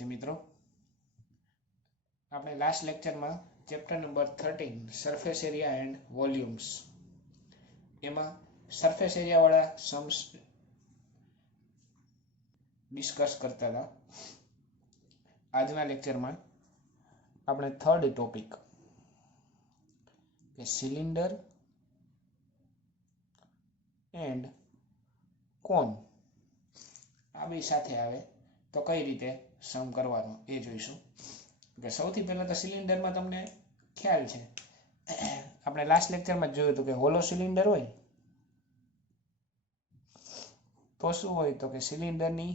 વિદ્યાર્થી મિત્રો, આપણે લાસ્ટ લેક્ચરમાં chapter number 13 surface area and volumes એમાં સરફેસ એરિયા વાળા સમ્સ ડિસ્કસ કરતા હતા. આજના લેક્ચરમાં આપણે થર્ડ ટોપિક કે સિલિન્ડર એન્ડ કોન આ બે સાથે આવે તો કઈ રીતે સમ કરવાનો એ જોઈશું. કે સૌથી પહેલા તો સિલિન્ડરમાં તમને ખ્યાલ છે, આપણે લાસ્ટ લેક્ચરમાં જોયું હતું કે હોલો સિલિન્ડર હોય તો શું હોય તો કે સિલિન્ડરની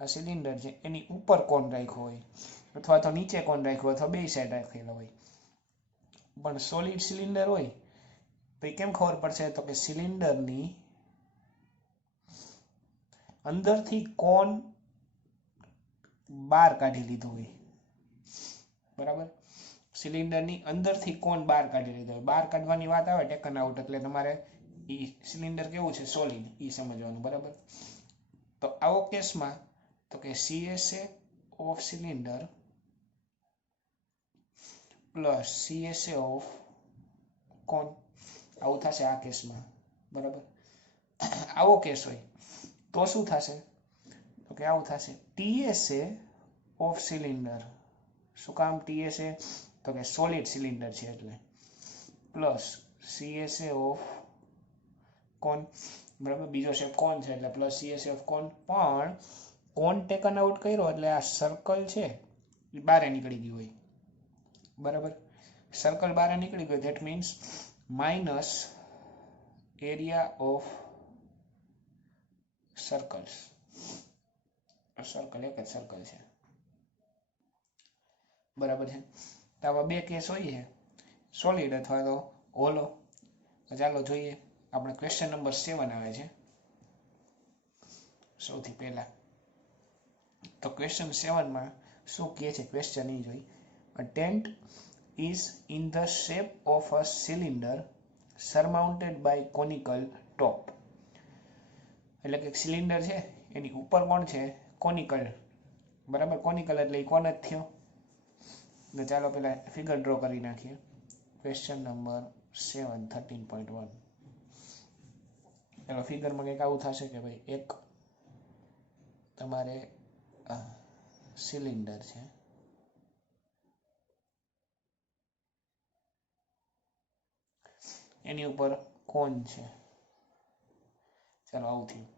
આ સિલિન્ડર છે એની ઉપર કોન રાખ્યો હોય અથવા તો નીચે કોન રાખ્યો અથવા બે સાઈડ રાખેલો હોય. પણ સોલિડ સિલિન્ડર હોય તો એ કેમ ખબર પડશે તો કે સિલિન્ડરની અંદરથી કોન બહાર કાઢી લીધું હોય. બરાબર, સિલિન્ડરની અંદરથી કોન બહાર કાઢી લીધો હોય. બહાર કાઢવાની વાત આવે ટેકન આઉટ એટલે તમારે ઈ સિલિન્ડર કેવું છે સોલિડ ઈ સમજવાનું. બરાબર, તો આવો કેસમાં તો કે CSA of cylinder plus CSA of cone આવું થશે આ કેસમાં. બરાબર, આવો કેસ હોય તો શું થશે તો કે આવું થશે TSA ઓફ સિલિન્ડર. શું કામ TSA તો કે સોલિડ સિલિન્ડર છે એટલે પ્લસ CSA ઓફ કોન. બરાબર, બીજો શેપ કોન છે એટલે પ્લસ CSA ઓફ કોન. પણ કોન ટેકન આઉટ કર્યો એટલે આ સર્કલ છે એ બહાર નીકળી ગયું હોય. બરાબર, સર્કલ બહાર નીકળી ગયું that means minus area of circles. Circle એક જ સર્કલ છે. બરાબર છે, તો આવા બે કેસ હોય છે, સોલિડ અથવા તો હોલો. ચાલો જોઈએ, આપણે ક્વેશ્ચન નંબર 7 આવે છે સૌથી પહેલા. તો ક્વેશ્ચન 7માં શું કહે છે ક્વેશ્ચન એ જોઈ. A tent is in the shape of a cylinder surmounted by conical top. એટલે કે સિલિન્ડર છે એની ઉપર કોણ છે કોનિકલ. બરાબર, કોનિકલ એટલે એ કોણ જ થયો. તો ચાલો પેલા ફિગર ડ્રો કરી નાખીએ. Question number 7 13.1. ચાલો ફિગરમાં કંઈક આવું થશે કે ભાઈ એક તમારે સિલિન્ડર છે, એની ઉપર કોન છે. ચાલો આવું થયું.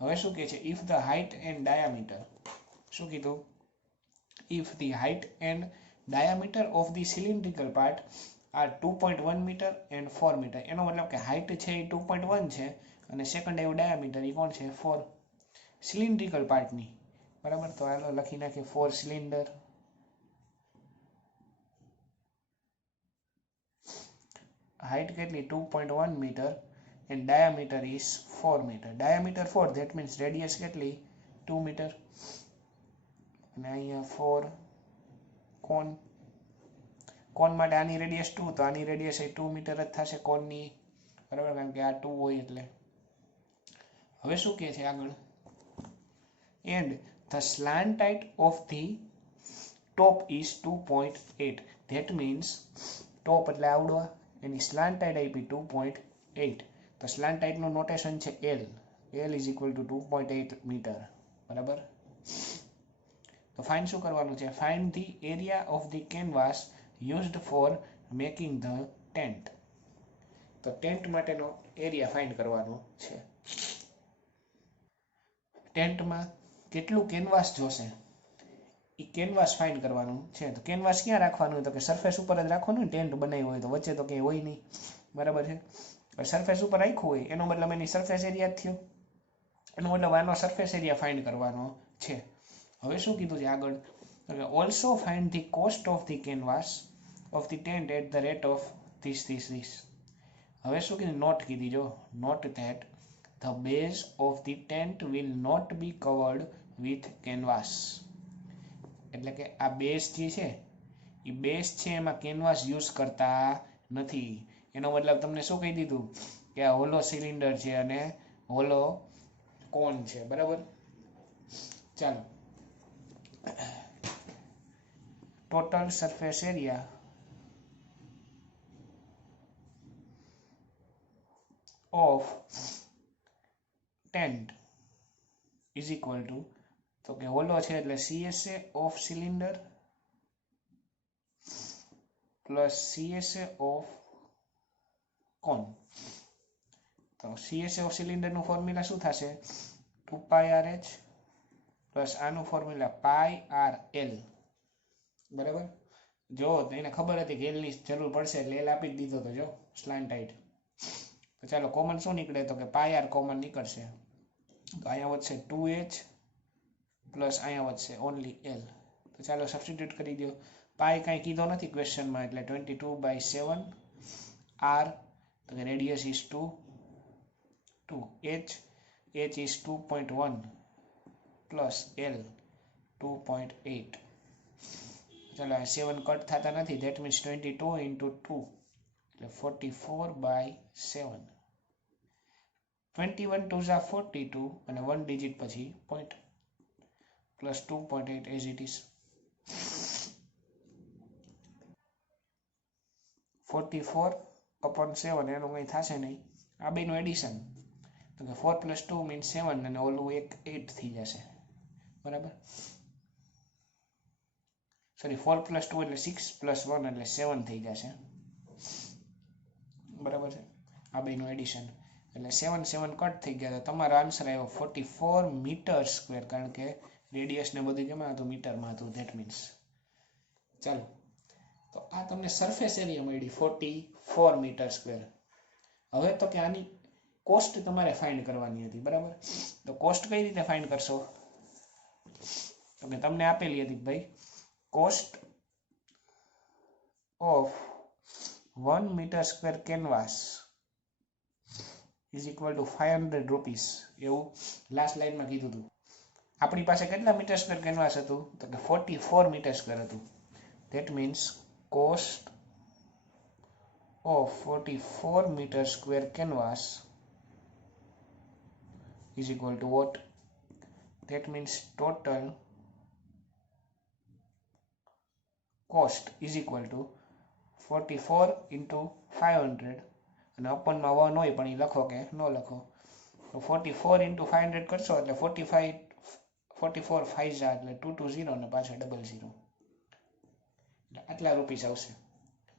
હવે શું કહે છે if the height and diameter. શું કીધું if the height and diameter of the cylindrical part are 2.1 metre and 4 metre. એનો મતલબ કે હાઇટ છે એ 2.1 છે અને સેકન્ડ એવું ડાયામીટર એ કોણ છે 4 સિલિન્ડ્રિકલ પાર્ટની. બરાબર, તો હાલો લખી નાખીએ 4 સિલિન્ડર. હાઇટ કેટલી 2.1 metre and diameter is 4 meter. Diameter 4 that means radius કેટલી 2 meter. અને અહીંયા 4 કોન. કોન માટે આની રેડિયસ 2 તો આની રેડિયસ એ 2 મીટર જ થશે કોનની. બરાબર, કારણ કે આ 2 હોય એટલે. હવે શું કહે છે આગળ, and the slant height of the top is 2.8. that means top એટલે આવડો એની સ્લાન્ટ હાઇટ આપી 2.8. તો સ્લાન્ટ હાઇટનું નોટેશન છે L. L is equal to 2.8 metre. બરાબર, તો ફાઇન્ડ શું કરવાનું છે find the area of the canvas used for making the tent. તો ટેન્ટ માટેનો એરિયા ફાઇન્ડ કરવાનો છે. ટેન્ટમાં કેટલું કેનવાસ જોશે એ કેનવાસ ફાઇન્ડ કરવાનું છે. તો કેનવાસ ક્યાં રાખવાનું હોય તો કે સરફેસ ઉપર જ રાખવાનું. ટેન્ટ બનાવ્યું હોય તો વચ્ચે તો કંઈ હોય નહીં. બરાબર છે, સરફેસ ઉપર રાખ્યું હોય એનો મતલબ એની સરફેસ એરિયા થયો. એનો મતલબ આનો સરફેસ એરિયા ફાઇન્ડ કરવાનો છે. હવે શું કીધું છે આગળ, also find the cost of the canvas of the tent at the rate of this. હવે શું કીધું નોટ કીધી જો, note that the base of the tent will not be covered with canvas. એટલે કે આ બેઝ જે છે એ બેઝ છે એમાં કેનવાસ યુઝ કરતા નથી. એનો મતલબ તમને શું કહી દીધું કે આ હોલો સિલિન્ડર છે અને હોલો કોન છે. બરાબર, ચાલો, total surface area of tent is equal to, તો કે હોલો છે એટલે CSA of cylinder plus CSA of cone. તો CSA ઓફ સિલિન્ડરનું ફોર્મ્યુલા શું થશે? 2πRH પ્લસ આનું ફોર્મ્યુલા πRL. બરાબર. જો એને ખબર હતી કે એલની જરૂર પડશે એટલે એલ આપી જ દીધો તો જો સ્લાન્ટ હાઇટ. તો ચાલો કોમન શું નીકળે? તો કે πR કોમન નીકળશે. તો અહીંયા વધશે 2H પ્લસ અહીંયા વધશે ઓનલી L. તો ચાલો સબસ્ટિટ્યુટ કરી દો. પાઈ કાંઈ કીધો નથી ક્વેશ્ચનમાં એટલે 22/7 R, તો કે radius is 2, H is 2.1 plus L 2.8. ચાલો 7 કટ થતા નથી, ધેટ મીન્સ 22 into 2 એટલે 44/7. 21 2s are 42 અને 1 ડિજિટ પછી point plus 2.8 as it is. 44/7 એનું કંઈ થશે નહીં. આ બેનું એડિશન, તો કે 4 + 2 મીન્સ 7 અને ઓલું એક 8 થઈ જશે. બરાબર. સોરી 4 + 2 એટલે 6 + 1 એટલે 7 થઈ જશે. બરાબર છે. આ બેનું એડિશન એટલે 7 7 કટ થઈ ગયા. તો તમારો આન્સર આવ્યો 44 મીટર સ્ક્વેર, કારણ કે રેડિયસ ને બધું કેમાં હતું? મીટરમાં હતું. ધેટ મીન્સ ચાલો, તો આ તમને સરફેસ એરિયા મળી 44 મીટર સ્ક્વેર. હવે તો કે આની કોસ્ટ તમારે ફાઇન્ડ કરવાની હતી. બરાબર. તો કોસ્ટ કઈ રીતે ફાઇન્ડ કરશો? તો કે તમને આપેલી હતી ભાઈ, cost of 1 metre square canvas is equal to 500 rupees. એવું લાસ્ટ લાઈનમાં કીધું હતું. આપણી પાસે કેટલા મીટર સ્ક્વેર કેનવાસ હતું? તો કે 44 મીટર સ્ક્વેર હતું. That means cost of 44 metre square canvas is equal to what? That means total cost is equal to 44 into 500, અને અપનમાં 1 હોય પણ એ લખો કે ન લખો. તો 44 into 500 કરશો એટલે 44 5 જા એટલે 220 અને પાછળ 00, એટલે આટલા રૂપીસ આવશે.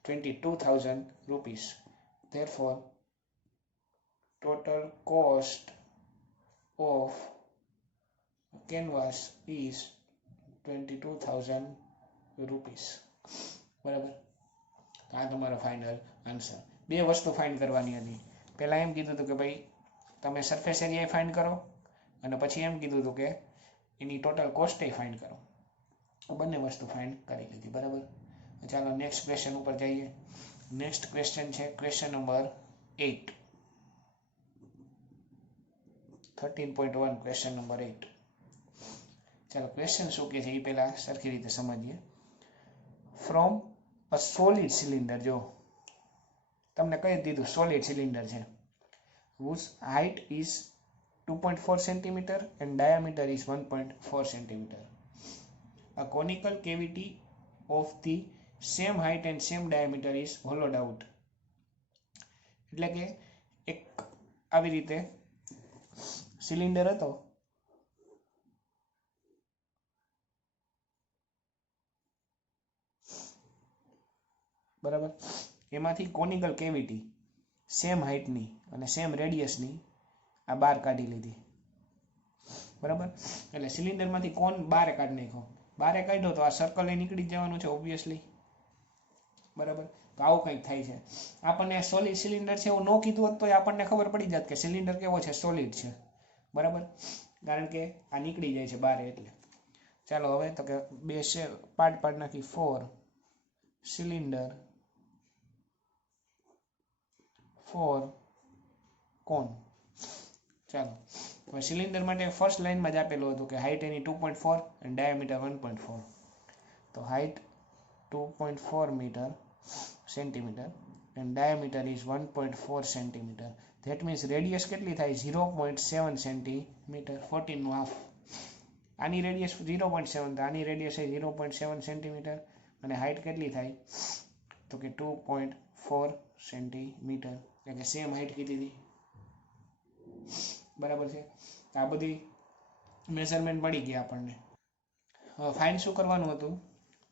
22,000 rupees. Therefore total cost of canvas is 22,000 rupees. બરાબર. આ તમારો ફાઇનલ આન્સર. બે વસ્તુ ફાઇન્ડ કરવાની હતી. પહેલાં એમ કીધું હતું કે ભાઈ તમે સરફેસ એરિયા ફાઇન્ડ કરો, અને પછી એમ કીધું હતું કે એની ટોટલ કોસ્ટે ફાઇન્ડ કરો. બંને વસ્તુ ફાઇન્ડ કરી લીધી. બરાબર. ચાલો નેક્સ્ટ ક્વેશ્ચન ઉપર જઈએ. નેક્સ્ટ ક્વેશ્ચન છે ક્વેશ્ચન નંબર 8, 13.1 ક્વેશ્ચન નંબર 8. ચાલો ક્વેશ્ચન શું કહે છે એ પહેલાં સરખી રીતે સમજીએ. ફ્રોમ અ સોલિડ સિલિન્ડર, જો તમને કહી દીધું સોલિડ સિલિન્ડર છે, whose height is 2.4 cm and diameter is 1.4 cm. A conical cavity of the same height and same diameter is hollowed out. એટલે કે એક આવી રીતે સિલિન્ડર હતો, બરાબર, એમાંથી કોનિકલ કેવિટી સેમ હાઇટની અને સેમ રેડિયસની આ બહાર કાઢી લીધી. બરાબર. એટલે સિલિન્ડરમાંથી કોન બહાર કાઢી નાખ્યો. બહાર કાઢ્યો તો આ સર્કલ એ નીકળી જવાનું છે ઓબ્વિયસલી. બરાબર. તો આવું કંઈક થાય છે. આપણને સોલિડ સિલિન્ડર છે એવું ન કીધું હોત તો આપણને ખબર પડી જાત કે સિલિન્ડર કેવો છે? સોલિડ છે. બરાબર. કારણ કે આ નીકળી જાય છે બહાર એટલે. ચાલો હવે તો કે બે પાર્ટ નાખી. 4 સિલિન્ડર 4 કોન. ચાલો હવે સિલિન્ડર માટે ફર્સ્ટ લાઇનમાં જ આપેલું હતું કે હાઇટ એની 2.4 અને ડાયામીટર 1.4. તો height 2.4 metre centimetre and diameter is 1.4 centimeter. That means radius કેટલી થાય? 0.7 centimeter, 14 નું હાફ. આની રેડિયસ 0.7 તો આની રેડિયસ એ 0.7 સેન્ટીમીટર અને હાઇટ કેટલી થાય તો કે 2.4 સેન્ટીમીટર એટલે કે સેમ હાઇટ કીધી હતી બરાબર છે આ બધી મેઝરમેન્ટ મળી ગયા આપણને ફાઇન્ડ શું કરવાનું હતું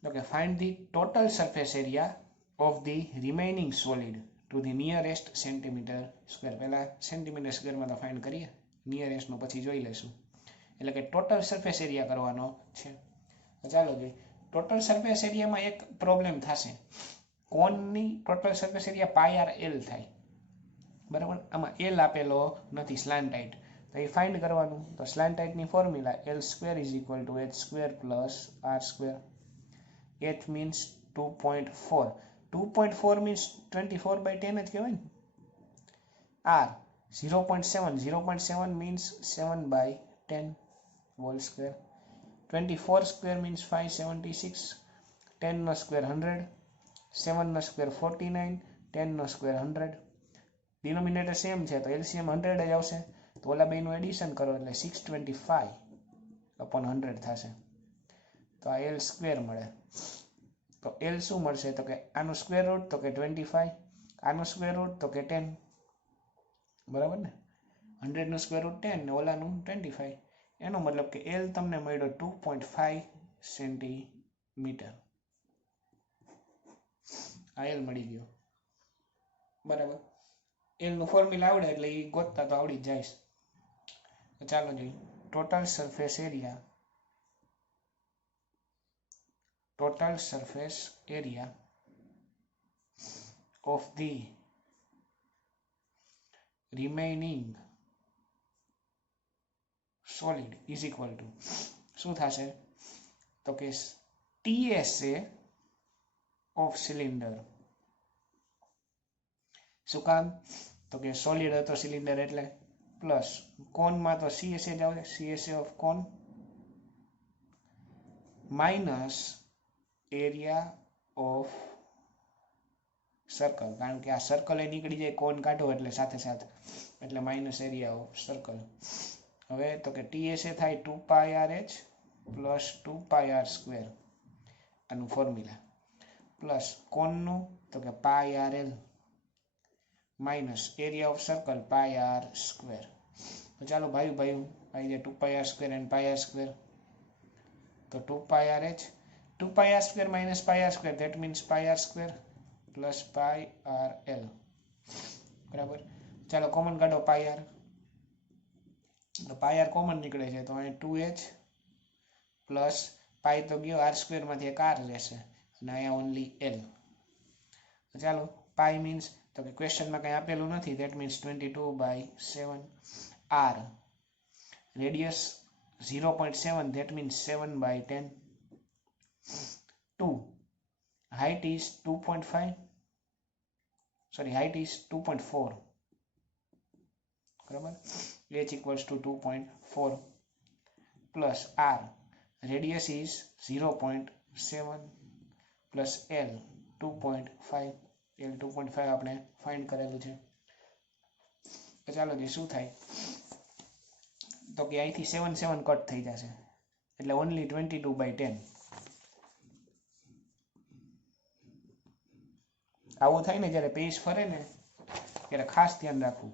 તો કે find the total surface area of the remaining solid to the nearest centimetre square પહેલાં સેન્ટીમીટર સ્ક્વેરમાં તો ફાઇન્ડ કરીએ નિયરેસ્ટનું પછી જોઈ લઈશું એટલે કે ટોટલ સરફેસ એરિયા કરવાનો છે ચાલો જોઈએ ટોટલ સરફેસ એરિયામાં એક પ્રોબ્લેમ થશે કોનની total surface area pi R L થાય બરાબર આમાં એલ આપેલો નથી સ્લાન્ટ હાઇટ તો એ ફાઇન્ડ કરવાનું તો સ્લાન્ટ હાઇટની formula L square is equal to H square plus R square H means 2.4 2.4 means 24/10 જ કહેવાય ને R 0.7 means 7/10 whole square 24 square means 576 10 નો સ્ક્વેર 100 7 નો સ્ક્વેર 49 10 નો સ્ક્વેર 100 ડિનોમિનેટર સેમ છે તો એલસીએમ 100 જ આવશે તો ઓલા બેનું એડિશન કરો એટલે 625/100 થશે તો આ એલ સ્ક્વેર મળે તો એલ શું મળશે તો કે આનું સ્ક્વેર રૂટ તો કે 25 આનું સ્ક્વેર રૂટ તો કે 10 બરાબર ને 100 નું સ્ક્વેર રૂટ 10 ને ઓલાનું 25 એનો મતલબ કે એલ તમને મળ્યો 2.5 સેન્ટીમીટર આ એલ મળી ગયો બરાબર એલનું ફોર્મ્યુલા આવડે એટલે એ ગોતતા તો આવડી જ જાય તો ચાલો જોઈએ total surface area of the remaining solid is equal to શું થશે તો કે TSA of cylinder શું કામ તો કે સોલિડ હતો સિલિન્ડર એટલે પ્લસ કોનમાં તો CSA જ આવશે CSA of cone minus area of circle કારણ કે આ સર્કલ એ નીકળી જાય કોન કાઢો એટલે સાથે સાથે એટલે માઇનસ એરિયા ઓફ સર્કલ હવે તો કે TSA થાય 2πRh પ્લસ 2πr² આનું ફોર્મ્યુલા પ્લસ કોનનું તો કે πRL minus area of circle πr². તો ચાલો ભાઈ આવી જાય 2πr² and πr² તો 2πRh 2πr² minus πr² that means πr² plus πRL બરાબર ચાલો કોમન કાઢો πr તો πr કોમન નીકળે છે તો અહીં 2h પ્લસ પાઈ તો ગયો r² માંથી એક r રહેશે અને અહીંયા ઓનલી l તો ચાલો પાઈ મીન્સ તો કે ક્વેશ્ચનમાં કંઈ આપેલું નથી that means 22/7 r radius 0.7 that means 7/10 2 height is 2.4 બરાબર h equals to 2.4 plus r radius is 0.7 plus l 2.5 l 2.5 આપણે ફાઇન્ડ કરેલું છે તો ચાલો જે શું થાય તો કે અહીંથી 7 કટ થઈ જશે એટલે ઓનલી 22/10 આવું થાય ને જ્યારે પેજ ફરે ને ત્યારે ખાસ ધ્યાન રાખવું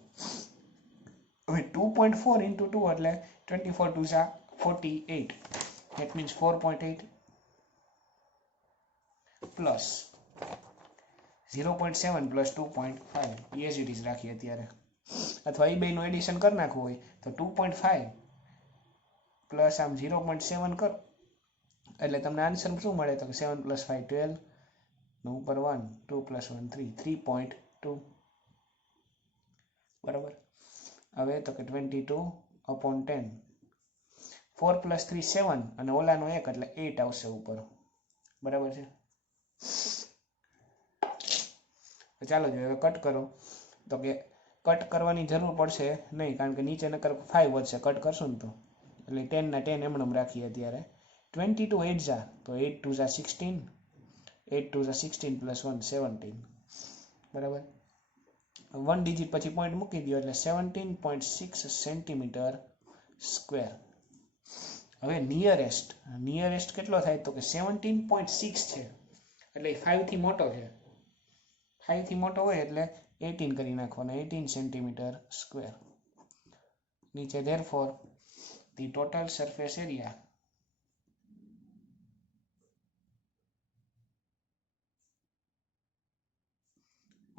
હવે 2.4 into 2 એટલે 24 2 Jha 48 that means 4.8 plus 0.7 plus 2.5 as it is રાખીએ અત્યારે અથવા એ બેનું એડિશન કરી નાખવું હોય તો 2.5 પ્લસ આમ 0.7 કરો એટલે તમને આન્સર શું મળે તો 7 + 5 12 નો ઉપર 1 2 + 1 3 3.2 બરાબર હવે તો કે 22/10 4 + 3 7 અને ઓલાનો 1 એટલે 8 આવશે ઉપર બરાબર છે તો ચાલો જો હવે કટ કરો તો કે કટ કરવાની જરૂર પડશે નહીં કારણ કે નીચે નકર 5 વધશે કટ કરશો ને તો એટલે 10 ના 10 એમણમ રાખીએ અત્યારે 22 8 ઝા તો 8 2 ઝા 16 8 2 ઝા 16 + 1 17 બરાબર 1 ડિજિટ પછી પોઈન્ટ મૂકી દો એટલે 17.6 સેન્ટીમીટર સ્ક્વેર હવે નિયરેસ્ટ કેટલો થાય તો કે 17.6 છે, એટલે 5 થી મોટો છે. 5 થી મોટો હોય એટલે 18 કરી નાખવાનો, 18 સેન્ટીમીટર સ્ક્વેર. નીચે therefore the total surface area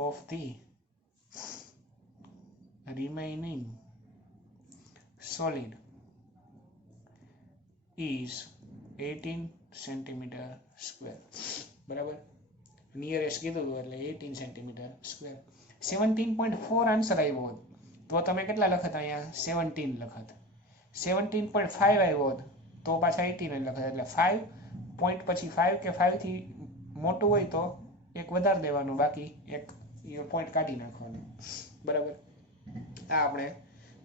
of the remaining solid is 18 centimetre square. બરાબર, નિયરેસ્ટ કીધું હતું એટલે 18 સેન્ટીમીટર સ્ક્વેર. 17.4 આન્સર આવ્યો હોત તો તમે કેટલા લખત? અહીંયા 17 લખત. 17.5 આવ્યો હોત તો પાછા 18 લખત. એટલે 5 પોઈન્ટ પછી 5 કે 5 થી મોટું હોય તો એક વધારે દેવાનું, બાકી એક પોઈન્ટ કાઢી નાખવાનું. બરાબર, આ આપણે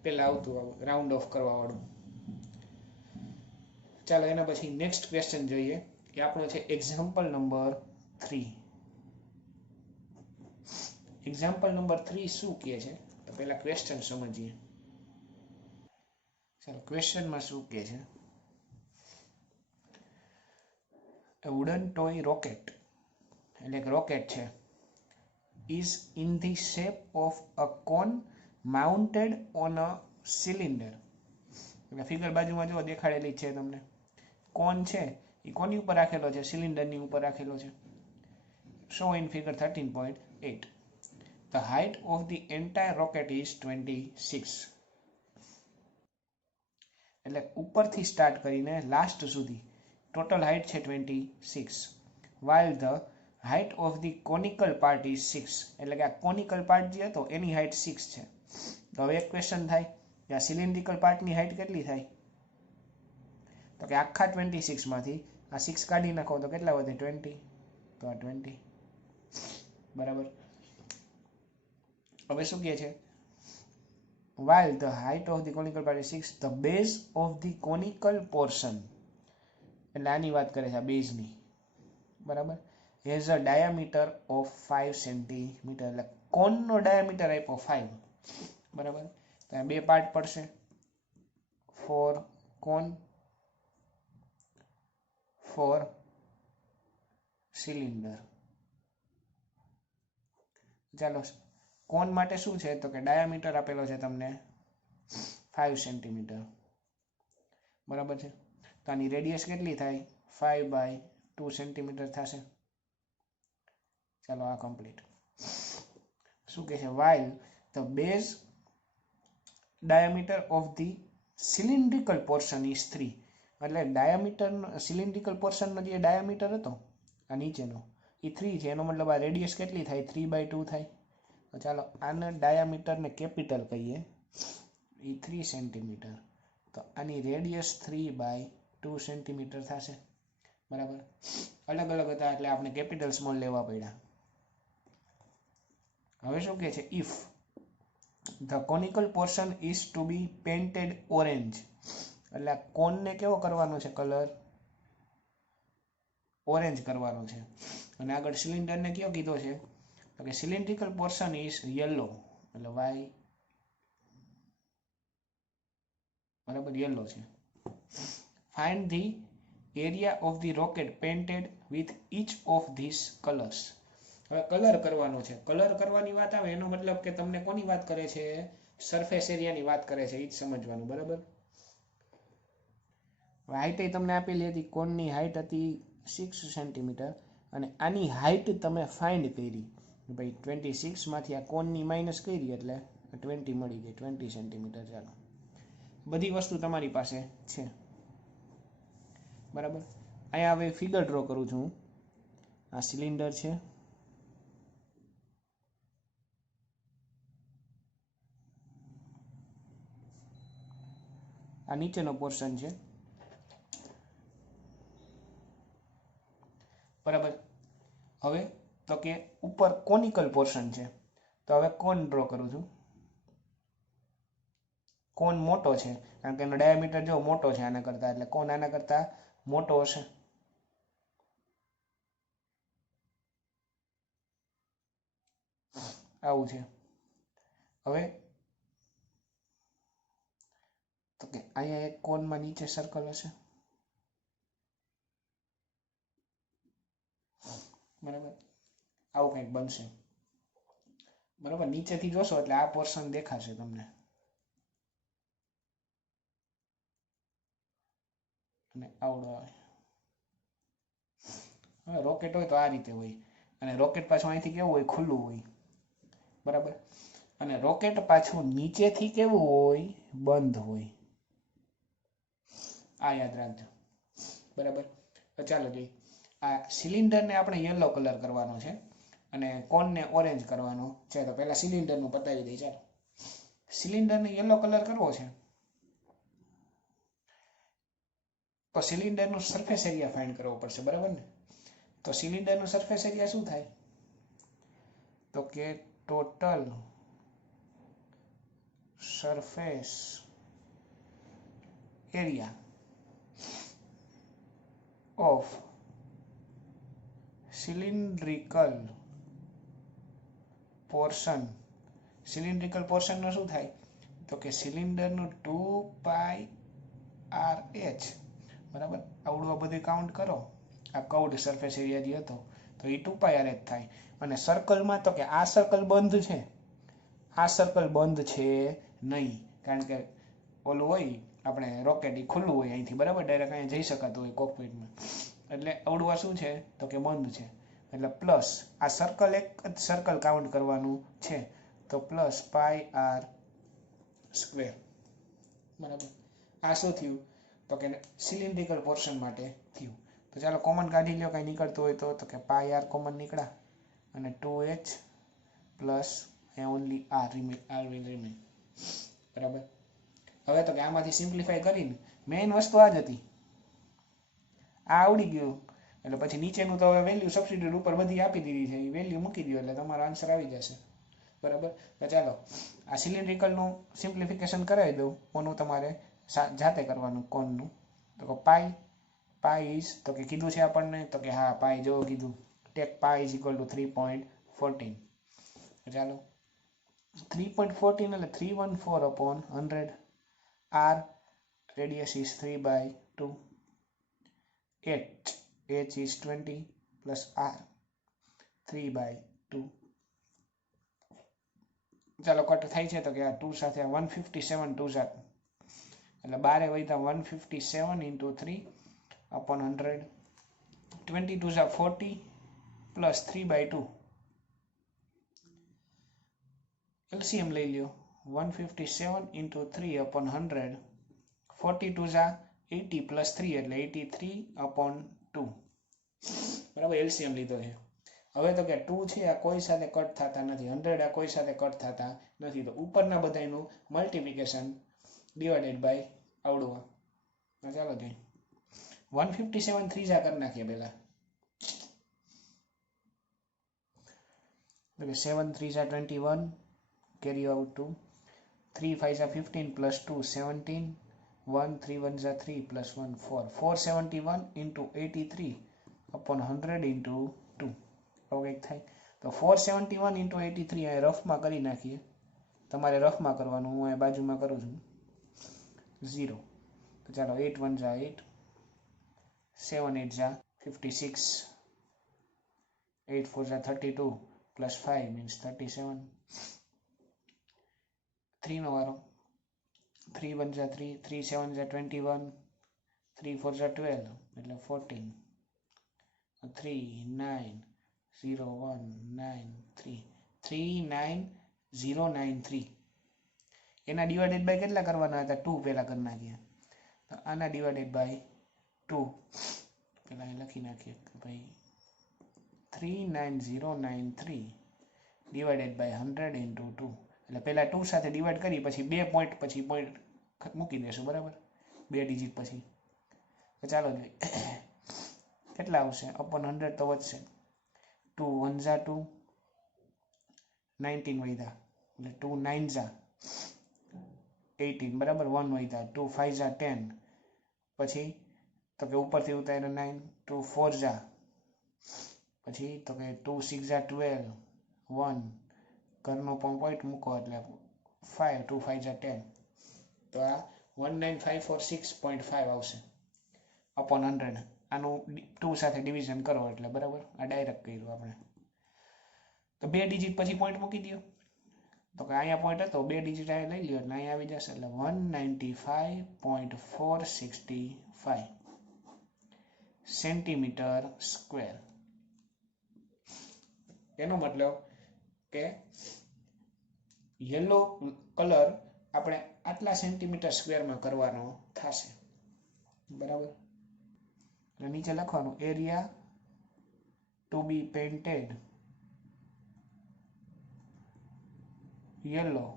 પહેલા આવતું રાઉન્ડ ઓફ કરવા વાળું. ચાલો એના પછી નેક્સ્ટ ક્વેશ્ચન જોઈએ, કે આપણો છે એક્ઝામ્પલ નંબર 3. એક્ઝામ્પલ નંબર 3 શું કહે છે તો પહેલા ક્વેશ્ચન સમજીએ. ચાલો ક્વેશ્ચનમાં શું કહે છે? A wooden toy rocket, એટલે કે રોકેટ છે, is in the shape of a cone mounted on a cylinder. એટલે ફિગર બાજુમાં જો દેખાડેલી છે તમને. કોન છે એ કોની ઉપર રાખેલો છે? સિલિન્ડરની ઉપર રાખેલો છે. Show in figure 13.8. The height of the entire rocket is 26. એટલે ઉપરથી સ્ટાર્ટ કરીને લાસ્ટ સુધી ટોટલ હાઇટ છે 26. while the height of the conical part is 6. એટલે કે આ કોનિકલ પાર્ટ જે હતો એની હાઇટ 6 છે. તો હવે એક ક્વેશ્ચન થાય કે આ સિલિન્ડ્રિકલ પાર્ટની હાઇટ કેટલી થાય? તો કે આખા 26 માંથી આ 6 કાઢી નાખો તો કેટલા વધે? 20. તો આ 20. બરાબર. હવે શું કહે છે? while the height of the conical part is 6, the base of the conical portion, એટલે આની વાત કરે છે, આ બેઝની. બરાબર, has a diameter of 5 centimetre. એટલે કોનનો ડાયામીટર આપ્યો 5. બરાબર, તો આ બે પાર્ટ પડશે, 4 કોન 4 સિલિન્ડર. ચાલો કોન માટે શું છે તો કે ડાયામીટર આપેલો છે તમને 5 સેન્ટીમીટર. બરાબર છે, તો આની રેડિયસ કેટલી થાય? 5/2 સેન્ટીમીટર થશે. ચાલો આ કમ્પ્લીટ. શું કહે છે? while the base diameter of the cylindrical portion is 3. એટલે ડાયામીટર સિલિન્ડ્રિકલ પોર્શનનો જે ડાયામીટર હતો આ નીચેનો એ 3 છે, એનો મતલબ આ રેડિયસ કેટલી થાય? 3/2 થાય. તો ચાલો આને ડાયામીટરને કેપિટલ કહીએ, એ 3 સેન્ટીમીટર. તો આની રેડિયસ 3/2 સેન્ટીમીટર થશે. બરાબર, અલગ અલગ હતા એટલે આપણે કેપિટલ સ્મોલ લેવા પડ્યા. હવે શું કહે છે? If the conical portion is to be painted orange. એટલે કોનને કેવો કરવાનો છે? કલર ઓરેન્જ કરવાનો છે. અને આગળ સિલિન્ડરને કયો કીધો છે તો કે સિલિન્ડ્રિકલ પોર્શન ઇઝ યલો, એટલે વાય. બરાબર, યલો છે. Find the area of the rocket painted with each of these colours. હવે કલર કરવાનો છે. કલર કરવાની વાત આવે એનો મતલબ કે તમને કોની વાત કરે છે? સરફેસ એરિયાની વાત કરે છે, એ જ સમજવાનું. બરાબર, હાઈટ તમને આપેલી હતી, કોનની હાઈટ હતી 6 સેન્ટીમીટર અને આની હાઈટ તમે ફાઇન્ડ કરી. ભાઈ 26 માંથી આ કોનની માઇનસ કરી એટલે 20 મળી ગઈ, 20 સેન્ટીમીટર. ચાલો બધી વસ્તુ તમારી પાસે છે. બરાબર, અહીંયા હવે ફિગર ડ્રો કરું છું. આ સિલિન્ડર છે, આ નીચેનો પોર્શન છે. બરાબર, હવે તો કે ઉપર કોનિકલ પોર્શન છે, તો હવે કોન ડ્રો કરું છું. કોન મોટો છે કારણ કે એનો ડાયામીટર જો મોટો છે આના કરતા, એટલે કોન આના કરતા મોટો હશે. આવું છે. હવે તો કે અહીંયા એક કોનમાં નીચે સર્કલ હશે, બરાબર, આવું કંઈક બનશે. બરાબર, નીચેથી જોશો એટલે આ પોર્શન દેખાશે તમને. અને આવડો આવે. હવે રોકેટ હોય તો આ રીતે હોય, અને રોકેટ પાછું અહીંથી કેવું હોય, ખુલ્લું હોય. બરાબર, અને રોકેટ પાછું નીચેથી કેવું હોય, બંધ હોય. આ યાદ રાખજો. બરાબર, તો ચાલો જોઈએ. આ સિલિન્ડરને આપણે યલો કલર કરવાનો છે અને કોનને ઓરેન્જ કરવાનો છે. તો પહેલા સિલિન્ડરનું પતાવી દઈએ. ચાલો, સિલિન્ડરને યલો કલર કરવો છે તો સિલિન્ડરનું સરફેસ એરિયા ફાઇન્ડ કરવો પડશે. બરાબર ને? તો સિલિન્ડરનું સરફેસ એરિયા શું થાય? તો કે total surface area of cylindrical portion. Cylindrical પોર્શનનો શું થાય? તો કે સિલિન્ડરનું 2πr(h). બરાબર, આવડું બધું કાઉન્ટ કરો. આ કવડ સરફેસ એરિયા જે હતો તો એ 2πr(h) થાય. અને સર્કલમાં તો કે આ સર્કલ બંધ છે, આ સર્કલ બંધ છે નહીં, કારણ કે ઓલું હોય આપણે રોકેટ એ ખુલ્લું હોય અહીંથી. બરાબર, ડાયરેક્ટ અહીંયા જઈ શકાતું હોય કોકપીટમાં. એટલે અવડું શું છે? તો કે બંધ છે. એટલે પ્લસ આ સર્કલ, એક જ સર્કલ કાઉન્ટ કરવાનું છે તો પ્લસ πr². બરાબર, આ શું થયું? તો કે સિલિન્ડ્રિકલ પોર્શન માટે થયું. તો ચાલો કોમન કાઢી લો, કાંઈ નીકળતું હોય તો કે πr કોમન નીકળ્યા અને 2h plus only r will remain. બરાબર, હવે તો કે આમાંથી સિમ્પ્લિફાય કરીને મેઇન વસ્તુ આ જ હતી. આ આવડી ગયું એટલે પછી નીચેનું તો હવે વેલ્યુ સબસ્ટિટ્યુટ ઉપર બધી આપી દીધી છે, એ વેલ્યુ મૂકી દો એટલે તમારો આન્સર આવી જશે. બરાબર, તો ચાલો આ સિલિન્ડ્રિકલનું સિમ્પ્લિફિકેશન કરાવી દઉં. કોનું તમારે જાતે કરવાનું, કોનનું. તો પાઈ ઇઝ, તો કે કીધું છે આપણને, તો કે હા પાઈ જો કીધું, take pi is equal to 3.14. ચાલો 3.14 એટલે 314/100. r radius is 3/2. h is 20 plus r 3/2. ચાલો કટ થાય છે તો કે આ 2 સાથે 157 2 સાથે એટલે 12 વૈતા 157 into 3/100. 22 are 40 plus 3/2. LCM લઈ લ્યો. 157 into 3/100. 42 are 80 plus 3 એટલે 83/2. બરાબર, LCM લીધો છે. હવે તો કે 2 છે આ કોઈ સાથે કટ થતા નથી, 100 આ કોઈ સાથે કટ થતા નથી, તો ઉપરના બધાનું મલ્ટિપ્લિકેશન ડિવાઇડેડ બાય આવડું. ચાલો જોઈએ. 157 ત્રીજા કરી નાખીએ પહેલા. તો કે 7 3 21, carry out 2. 3 5 15 plus 2 17. 1 3 1 3 plus 1 4. 471 into 83/100 into 2. આવું કંઈક થાય. તો 471 into 83 આ રફમાં કરી નાખીએ. તમારે રફમાં કરવાનું, હું આ બાજુમાં કરું છું. 0. તો ચાલો 8 1 8, 7 8 56, 8 4 32 plus 5 means 37. 3 નો વારો. 3 1 3, 3 7 21, 3 4 12 એટલે 14. 3 9 0 1 9 3, 39093. એના ડિવાઇડેડ બાય કેટલા કરવાના હતા? 2 પહેલા કરી નાખીએ. તો આના ડિવાઇડેડ બાય 2 પહેલા એ લખી નાખીએ કે ભાઈ 39093 ડિવાઇડેડ બાય 100 into 2. એટલે પહેલા 2 સાથે ડિવાઈડ કરી પછી 2 પોઈન્ટ પછી પોઈન્ટ મૂકી દેશું. બરાબર, 2 ડિજિટ પછી. તો ચાલો જોઈએ કેટલા આવશે. અપોન 100 તો વધશે. 2 1 2, 19 વધ્યા એટલે 2 9 18. બરાબર, 1 વધ્યા. 2 5 10, પછી તો કે ઉપરથી ઉતાર્યો 9. 2 4 પછી તો કે 2 6 12, 1 ઘરનો પણ પોઈન્ટ મૂકો એટલે 5. 2 5 10. તો આ 19546.5 આવશે અપોન 100. આનું 2 સાથે ડિવિઝન કરો એટલે બરાબર આ ડાયરેક્ટ કર્યું આપણે તો 2 ડિજિટ પછી પોઈન્ટ મૂકી દો તો કે અહીંયા પોઈન્ટ હતો 2 ડિજિટ અહીંયા લઈ લ્યો એટલે અહીંયા આવી જશે એટલે 195.465 સેન્ટીમીટર સ્ક્વેર એનો મતલબ કે યલો કલર આપણે આટલા સેન્ટીમીટર સ્ક્વેરમાં કરવાનો થશે બરાબર એટલે નીચે લખવાનું area to be painted yellow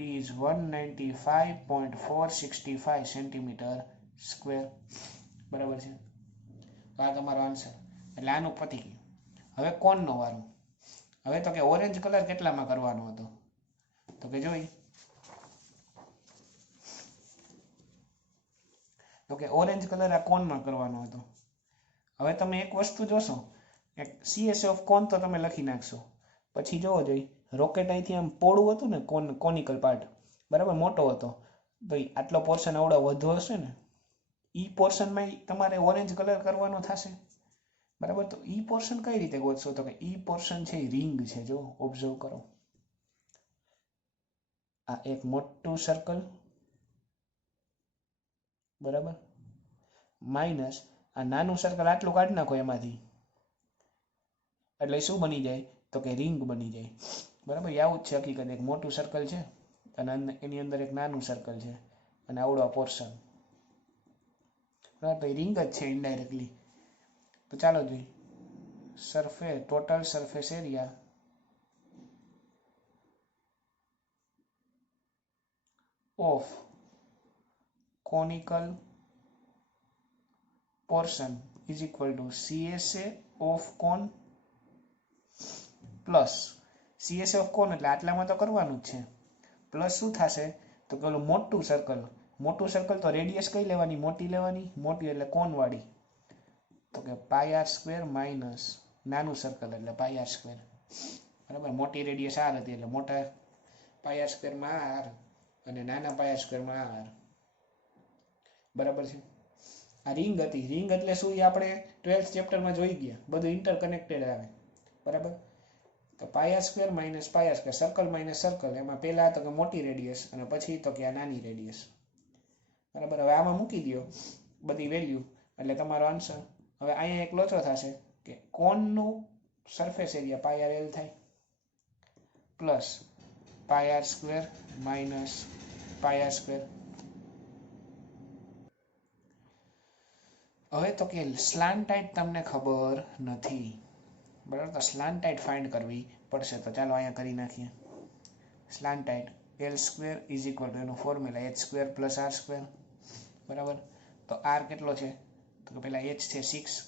is 195.465 centimetre square બરાબર છે તો આ તમારો આન્સર એટલે આનું પતી ગયું હવે કોનનો વારો હવે તો કે ઓરેન્જ કલર કેટલામાં કરવાનો હતો તો કે જોઈ તો કે ઓરેન્જ કલર આ કોનમાં કરવાનો હતો હવે તમે એક વસ્તુ જોશો એક CS ઓફ કોન તો તમે લખી નાખશો પછી જોવો જોઈ રોકેટ અહીંથી આમ પોળું હતું ને કોનિકલ પાર્ટ બરાબર મોટો હતો તો આટલો પોર્શન આવડો વધુ હશે ને ઈ પોર્શનમાં તમારે ઓરેન્જ કલર કરવાનો થશે બરાબર તો ઈ પોર્શન કઈ રીતે ગોતશો તો કે ઈ પોર્શન છે રિંગ છે જો ઓબ્ઝર્વ કરો આ એક મોટું સર્કલ બરાબર માઇનસ આ નાનું સર્કલ આટલું કાઢી નાખો એમાંથી એટલે શું બની જાય તો કે રિંગ બની જાય બરાબર આવું જ છે હકીકત એક મોટું સર્કલ છે અને એની અંદર એક નાનું સર્કલ છે અને આવડો પોર્શન બરાબર તો રિંગ જ છે ઇનડાયરેક્ટલી તો ચાલો જોઈએ surface total surface area of conical portion is equal to CSA of cone plus CSA of cone એટલે આટલામાં તો કરવાનું જ છે પ્લસ શું થશે તો કે ઓલું મોટું સર્કલ તો રેડિયસ કઈ લેવાની મોટી એટલે કોનવાળી તો કે πr સ્ક્વેર માઇનસ નાનું સર્કલ એટલે πr સ્ક્વેર બરાબર મોટી રેડિયસ r હતી એટલે મોટા πr સ્ક્વેરમાં r અને નાના πr સ્ક્વેરમાં r બરાબર છે આ રિંગ હતી રિંગ એટલે શું એ આપણે 12th ચેપ્ટરમાં જોઈ ગયા બધું ઇન્ટરકનેક્ટેડ આવે બરાબર તો πr square minus πr square circle minus circle એમાં પહેલા તો કે મોટી રેડિયસ અને પછી તો કે આ નાની રેડિયસ બરાબર હવે આમાં મૂકી દો બધી વેલ્યુ એટલે તમારો આન્સર હવે અહીંયા એક લોચો થશે કે કોનનું સરફેસ એરિયા πrl થાય plus πr square minus πr square હવે તો કે સ્લાન્ટાઇડ તમને ખબર નથી બરાબર તો સ્લાન્ટાઇડ ફાઇન્ડ કરવી પડશે તો ચાલો અહીંયા કરી નાખીએ slant height l square is equal to એનું formula h square plus r square બરાબર તો r કેટલો છે તો કે પહેલા h છે 6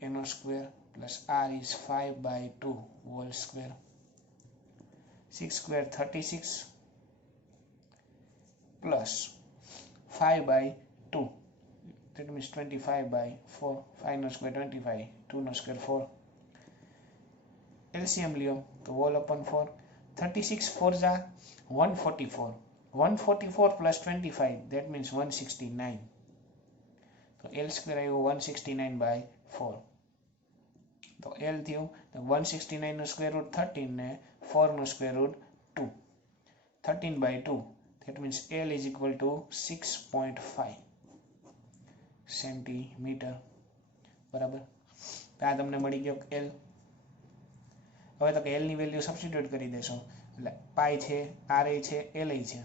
એનો square plus r is 5/2 whole square 6 square 36 plus 5/2 that means 25/4 5 નો સ્ક્વેર 25 2 નો સ્ક્વેર 4 LCM લ્યો તો હોલ અપન 4 36 4 જા 144 144 plus 25 that means 169 તો l સ્ક્વેર આવ્યો 169/4 તો l થયું તો 169 નો સ્ક્વેર રૂટ 13 ને 4 નો square root 2 13/2 that means l is equal to 6.5 centimetre બરાબર આ તમને મળી ગયો l હવે તો કે l ની વેલ્યુ સબસ્ટિટ્યુટ કરી દેશો એટલે પાઈ છે ra છે la છે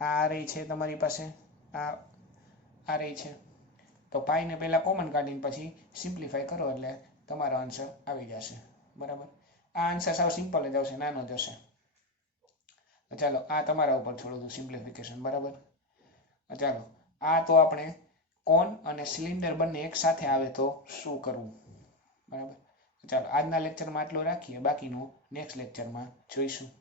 આ ra છે તમારી પાસે આ ra છે તો પાઈ ને પહેલા કોમન કાઢીને પછી સિમ્પ્લિફાય કરો એટલે તમારો આન્સર આવી જશે બરાબર આ આન્સર સાવ સિમ્પલ જ આવશે નાનો જ હશે તો ચાલો આ તમારા ઉપર છોડું સિમ્પ્લિફિકેશન બરાબર ચાલો આ તો આપણે કોન અને સિલિન્ડર બંને એક સાથે આવે તો શું કરવું બરાબર ચાલો આજના લેક્ચરમાં આટલું રાખીએ બાકીનું નેક્સ્ટ લેક્ચરમાં જોઈશું